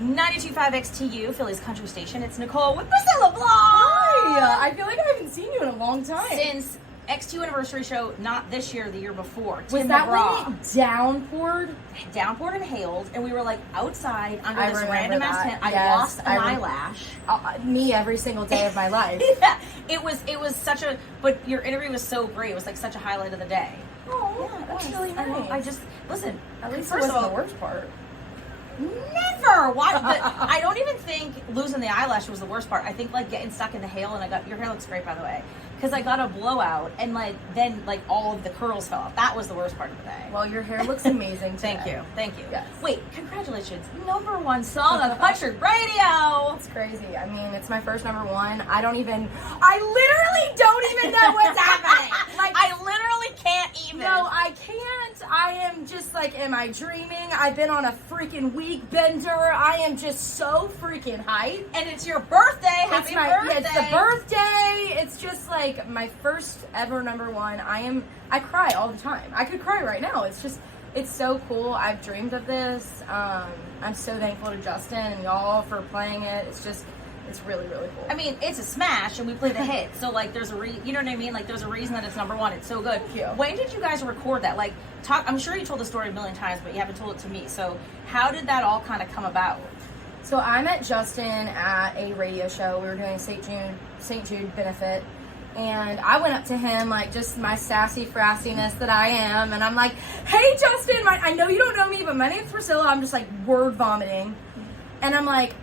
92.5 XTU, Philly's country station. It's Nicole with Priscilla Vlog. Hi. I feel like I haven't seen you in a long time. Since XTU anniversary show, not this year, the year before. Was that when it downpoured? Downpoured and hailed, and we were like outside under I this remember random ass that. tent. I Yes, lost an eyelash. Me every single day of my life. Yeah, it was such a. But your interview was so great. It was like such a highlight of the day. Oh, Yeah, that's was. really nice. I just listen. At least it first wasn't of all, the worst part. Never. Why? I don't even think losing the eyelash was the worst part. I think like getting stuck in the hail, and I got your hair looks great by the way, because I got a blowout, and then all of the curls fell off. That was the worst part of the day. Well, your hair looks amazing today. Thank you. Yes. Wait, congratulations! #1 song on the country radio. It's crazy. I mean, it's my first #1. I literally don't even know what's happening. Like, I literally can't even. no, I can't. I am just like, am I dreaming? I've been on a freaking week bender. I am just so freaking hyped. And it's your birthday. Happy birthday! Yeah, it's the birthday. It's just like my first ever #1. I cry all the time. I could cry right now. It's so cool. I've dreamed of this. I'm so thankful to Justin and y'all for playing it. It's really, really cool. I mean, it's a smash, and we play the hit. So, like, there's you know what I mean? Like, there's a reason that it's #1. It's so good. Thank you. When did you guys record that? Like, I'm sure you told the story a million times, but you haven't told it to me. So, how did that all kind of come about? So I met Justin at a radio show. We were doing St. Jude benefit. And I went up to him, like, just my sassy frassiness that I am. And I'm like, hey, Justin, I know you don't know me, but my name's Priscilla. I'm just, like, word vomiting. And I'm like,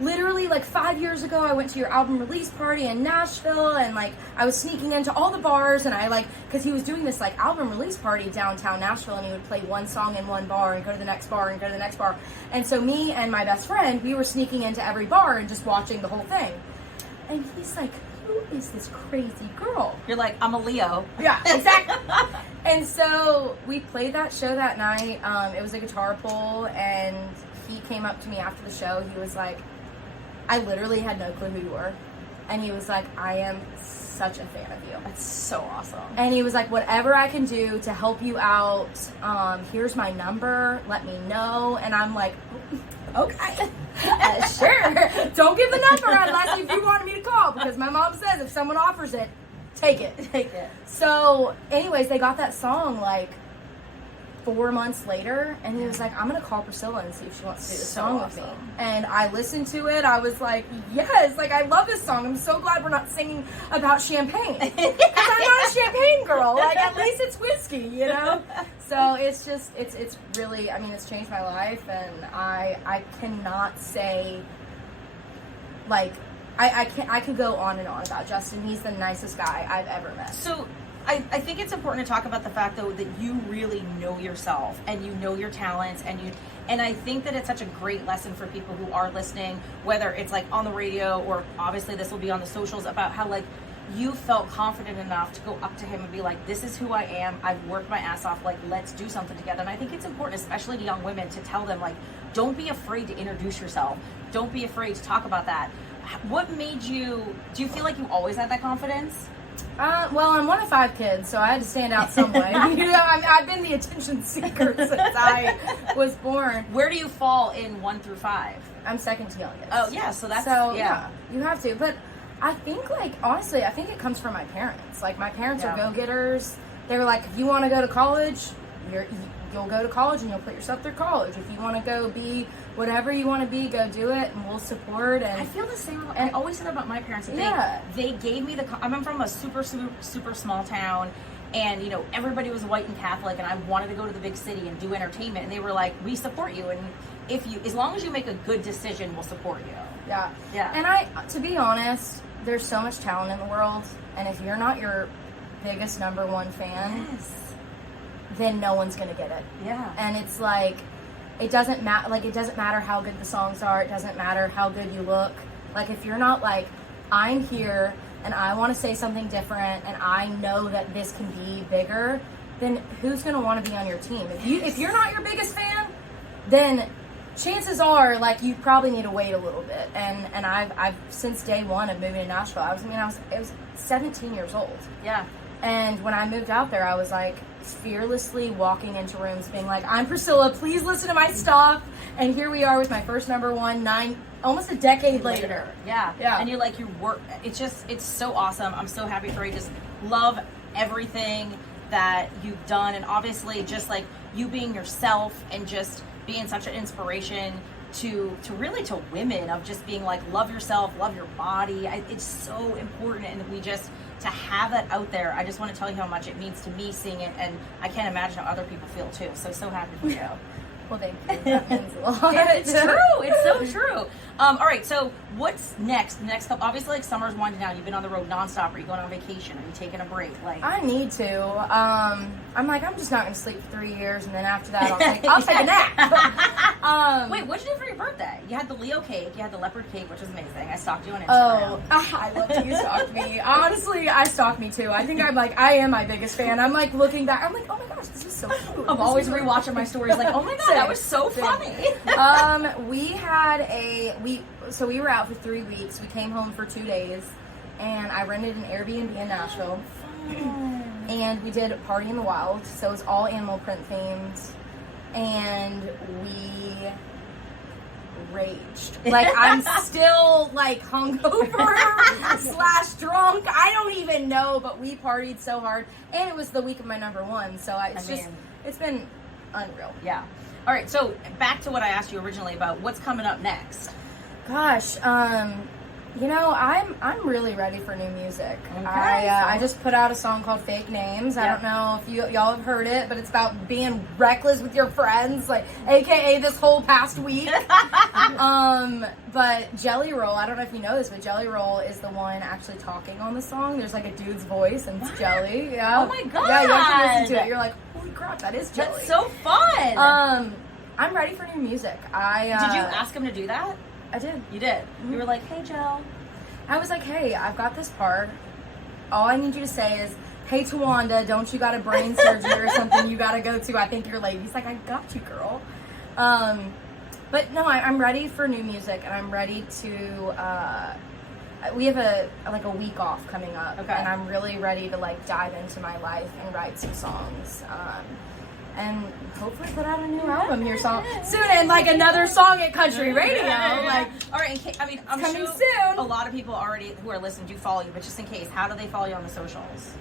literally, like, 5 years ago, I went to your album release party in Nashville. And, like, I was sneaking into all the bars. And I, like, because he was doing this, like, album release party downtown Nashville. And he would play one song in one bar and go to the next bar and go to the next bar. And so me and my best friend, we were sneaking into every bar and just watching the whole thing. And he's like, who is this crazy girl? You're like, I'm a Leo. Yeah, exactly. And so we played that show that night. It was a guitar pull, and he came up to me after the show. He was like, I literally had no clue who you were. And he was like, I am such a fan of you. That's so awesome. And he was like, whatever I can do to help you out, here's my number, let me know. And I'm like, okay. Sure. Don't give the number unless if you wanted me to call, because my mom says if someone offers it, take it. Take it. So anyways, they got that song like 4 months later, and he was like, I'm gonna call Priscilla and see if she wants to do the song with me. And I listened to it. I was like, yes, like I love this song. I'm so glad we're not singing about champagne, because I'm not a champagne girl. Like, at least it's whiskey, you know. So it's just it's really, I mean, it's changed my life, and I cannot say, like, I could go on and on about Justin. He's the nicest guy I've ever met. So I think it's important to talk about the fact, though, that you really know yourself and you know your talents, and I think that it's such a great lesson for people who are listening, whether it's like on the radio or obviously this will be on the socials, about how like you felt confident enough to go up to him and be like, this is who I am, I've worked my ass off, like, let's do something together. And I think it's important, especially to young women, to tell them, like, don't be afraid to introduce yourself, don't be afraid to talk about that. What made you, do you feel like you always had that confidence? Well, I'm one of 5 kids, so I had to stand out some way. You know, I've been the attention seeker since I was born. Where do you fall in 1 through 5? I'm second to youngest. Oh, yeah, so that's, yeah, you have to. But I think, like, honestly, I think it comes from my parents. Like, my parents are go-getters. They were like, if you want to go to college, you'll go to college and you'll put yourself through college. If you want to go be whatever you want to be, go do it, and we'll support. And I feel the same. I always said about my parents. They gave me I'm from a super small town, and you know everybody was white and Catholic, and I wanted to go to the big city and do entertainment, and they were like, we support you, and as long as you make a good decision, we'll support you. Yeah. And to be honest, there's so much talent in the world, and if you're not your biggest #1 fan, then no one's gonna get it. Yeah. And it's like, it doesn't matter. Like, it doesn't matter how good the songs are. It doesn't matter how good you look. Like, if you're not like, I'm here and I want to say something different, and I know that this can be bigger, then who's gonna want to be on your team? If you're not your biggest fan, then chances are, like, you probably need to wait a little bit. And I've since day one of moving to Nashville, I was 17 years old. Yeah. And when I moved out there, I was like fearlessly walking into rooms being like, I'm Priscilla, please listen to my stuff. And here we are with my first number one, almost a decade later. Yeah. Yeah. And you work, it's so awesome. I'm so happy for you. Just love everything that you've done. And obviously just like you being yourself and just being such an inspiration to women, of just being like, love yourself, love your body. It's so important. And to have that out there, I just want to tell you how much it means to me seeing it, and I can't imagine how other people feel too. So happy for you. Well, thank you. That means a lot. Yeah, it's true. It's so true. All right. So what's next? The next couple, obviously, like summer's winding down. You've been on the road nonstop. Are you going on vacation? Are you taking a break? Like, I need to. I'm just not going to sleep for 3 years, and then after that, I'll take a nap. Wait, what'd you do for your birthday? You had the Leo cake. You had the leopard cake, which was amazing. I stalked you on Instagram. Oh, I love that you stalked me. Honestly, I stalked me too. I think I am my biggest fan. I'm like looking back. I'm like, oh my gosh, this is so cute. I'm always rewatching my stories. Like, oh my god, that was so funny. We were out for 3 weeks. We came home for 2 days, and I rented an Airbnb in Nashville. And we did Party in the Wild, so it was all animal print themed, and we raged. Like, I'm still like hungover / drunk. I don't even know, but we partied so hard, and it was the week of my number one, so it's been unreal. Yeah. All right, so back to what I asked you originally about what's coming up next. Gosh, I'm really ready for new music. Okay, I just put out a song called Fake Names. I don't know if y'all have heard it, but it's about being reckless with your friends, like AKA this whole past week. But Jelly Roll, I don't know if you know this, but Jelly Roll is the one actually talking on the song. There's like a dude's voice, and it's Jelly. Yeah. Oh my god. Yeah, you have to listen to it. You're like, holy crap, that is Jelly. That's so fun. I'm ready for new music. Did you ask him to do that? I did. You did. Mm-hmm. You were like, hey, Jill. I was like, hey, I've got this part. All I need you to say is, hey, Tawanda, don't you got a brain surgery or something you got to go to? I think you're late. He's like, I got you, girl. But no, I'm ready for new music, and I'm ready to, we have a week off coming up. Okay. And I'm really ready to like dive into my life and write some songs. And hopefully put out a new album here soon, and like another song at country radio. Like, all right, I'm coming sure soon. A lot of people already who are listening do follow you, but just in case, how do they follow you on the socials?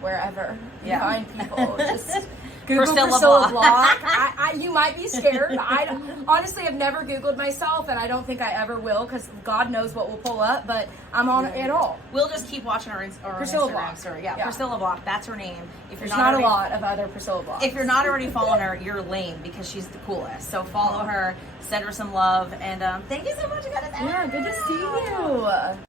Wherever you find people, just Google Priscilla Priscilla Block. Block. You might be scared. I honestly have never Googled myself, and I don't think I ever will, because God knows what will pull up, but I'm on it all. We'll just keep watching our Priscilla Instagram Block. story. Yeah, Priscilla Block, that's her name. If There's not a lot of other Priscilla Blocks. If you're not already following her, you're lame, because she's the coolest. So follow her, send her some love, and thank you so much. Yeah, good to see you.